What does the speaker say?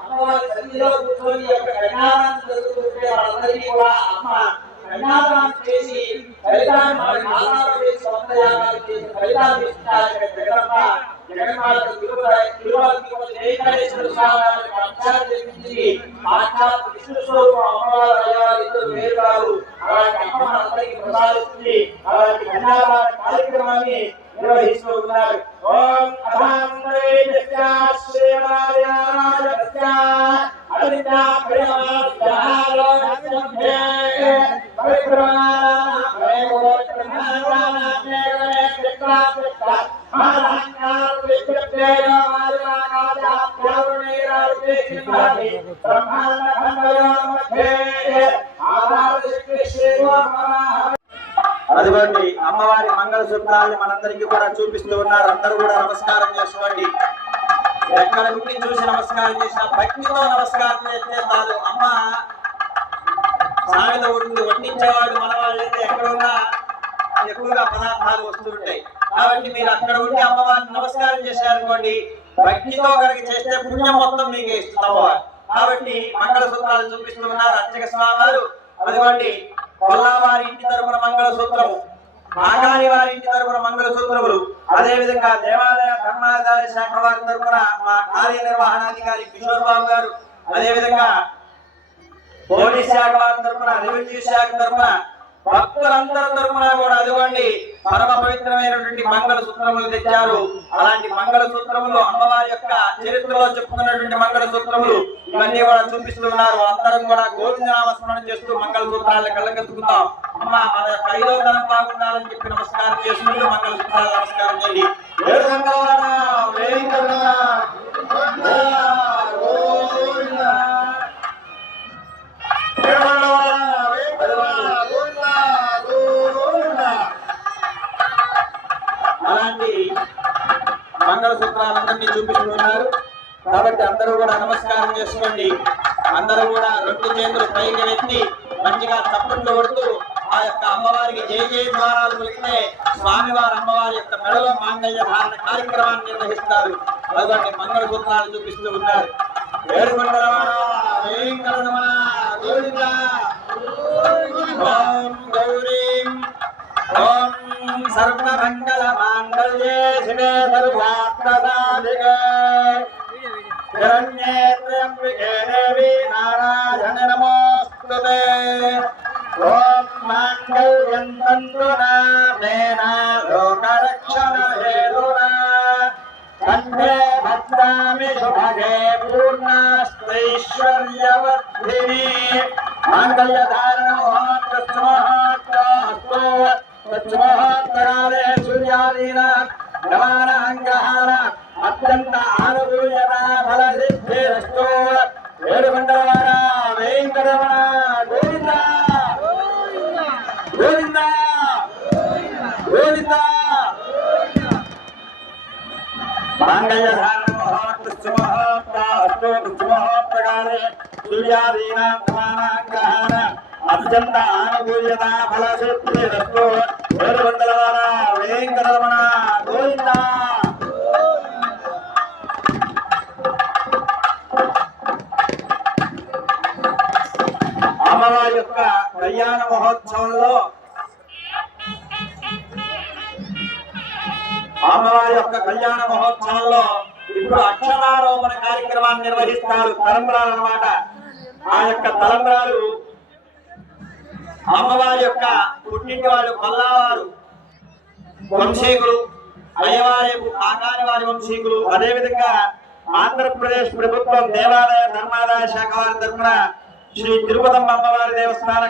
అమ్మవారి సన్నిధిలో కూర్చొని యొక్క కన్యాదానం జరుగుతుంటే వాళ్ళందరికీ కూడా అమ్మ కన్యాదానం చేసి ఫలితాన్ని వారి మాతాలు చేసి సొంత యాగాలు చేసి ఫలితాలు ఇస్తున్నారు జగన్మ జగన్మాత తిరుమల స్వామి అంశాలు చెప్పించి సాక్షాత్ విష్ణు స్వరూపం అమ్మవారు అయ్యవారు ఇద్దరు వేరు కాదు అలాంటి అమ్మ మనందరికీ ప్రసాదిస్తుంది అలాంటి కన్యాదాన కార్యక్రమాన్ని నిర్వహిస్తూ ఉన్నారు ఓం బ్రహ్మాండ ఆరాధ శ్రీ శివ మహా అదిగోండి అమ్మవారి మంగళసూత్రాన్ని మనందరికీ కూడా చూపిస్తూ ఉన్నారు. అందరూ కూడా నమస్కారం చేసుకోండి. ఎక్కడ నుండి చూసి నమస్కారం చేసిన భక్తితో నమస్కారం చేస్తే చాలు. అమ్మ సాగత ఉంటుంది వడ్డించేవాడు మన వాళ్ళైతే ఎక్కడ ఉన్నా ఎక్కువగా పదార్థాలు వస్తూ ఉంటాయి. కాబట్టి మీరు అక్కడ ఉండి అమ్మవారిని నమస్కారం చేశారనుకోండి భక్తితో కనుక చేస్తే పుణ్యం మొత్తం మీకు ఇస్తుంది అమ్మవారు. కాబట్టి మంగళసూత్రాలు చూపిస్తూ ఉన్నారు అర్చక స్వామి అదిగోండి కొల్లా వారి ఇంటి తరపున మంగళసూత్రము మాగాని వారి ఇంటి తరపున మంగళసూత్రములు. అదే విధంగా దేవాలయ ధర్మాదాయ శాఖ వారి తరపున మా కార్యనిర్వహణాధికారి కిషోర్ బాబు గారు. అదే విధంగా పోలీస్ శాఖ వారి తరపున రెవెన్యూ శాఖ తరపున భక్తులందరి తరపున కూడా అదిగోండి పరమ పవిత్రమైనటువంటి మంగళ సూత్రములు తెచ్చారు. అలాంటి మంగళ సూత్రములు అమ్మవారి యొక్క చరిత్రలో చెప్పుకున్నటువంటి మంగళ సూత్రములు ఇవన్నీ కూడా చూపిస్తున్నారు. అందరం కూడా గోవిందనామ స్మరణ చేస్తూ మంగళ సూత్రాలను కళ్ళకెత్తుకుందాం. అమ్మ మన పైలో తరం బాగుండాలని చెప్పి నమస్కారం చేసుకుంటూ మంగళ సూత్రాలు నమస్కారం చేయండి. అలాంటి మంగళసూత్రాలందరినీ చూపిస్తున్నారు కాబట్టి అందరూ కూడా నమస్కారం చేసుకోండి. అందరూ కూడా రెండు చేతులు పైకి వెత్తి మంచిగా తప్పట్లు కొడుతూ ఆ యొక్క అమ్మవారికి జయ జయ ద్వారాలు వెళ్తే స్వామివారు అమ్మవారి యొక్క మెడలో మాంగళ్య ధారణ కార్యక్రమాన్ని నిర్వహిస్తారు. అటువంటి మంగళసూత్రాలు చూపిస్తూ ఉన్నారు. ఓం గౌరీం. ఓం సర్వరంగ शिवे सर्वात्मसाधिके हिरण्ये त्र्यम्बिके देवी नारायण नमोऽस्तु ते ॐ माङ्गल्यं तन्तु नाम्नेन लोकरक्षणहेतुना कण्ठे भक्तामि शुभगे पूर्णास्तैश्वर्यवर्धिनी माङ्गल्यधारणमहात्मः सूर्यादीना నవానాంగహార అత్యంత ఆనుకూల్యత ఫల సిద్ధి రక్షో వేడుకుంటవారా వేంకటరమణ గోవింద. గోవింద. గోవింద. మాంగళ్య సూర్యాదీనాం సమానాంగహార అత్యంత ఆనుకూల్యత ఫల సిద్ధి రక్షో వేడుకుంటవారా వేంకటరమణ అమ్మవారి యొక్క కళ్యాణ మహోత్సవంలో అమ్మవారి యొక్క కళ్యాణ మహోత్సవంలో ఇప్పుడు అక్షరారోపణ కార్యక్రమాన్ని నిర్వహిస్తారు తలంబ్రాలు అనమాట ఆ యొక్క తలంబ్రాలు అమ్మవారి యొక్క పుట్టింటి వారు కొల్లావారు వంశీకులు అయ్యవారేపు కాకాని వారి వంశీకులు. అదేవిధంగా ఆంధ్రప్రదేశ్ ప్రభుత్వం దేవాలయ ధర్మాదాయ శాఖ వారి తరఫున శ్రీ తిరుపతమ్మ అమ్మవారి దేవస్థానం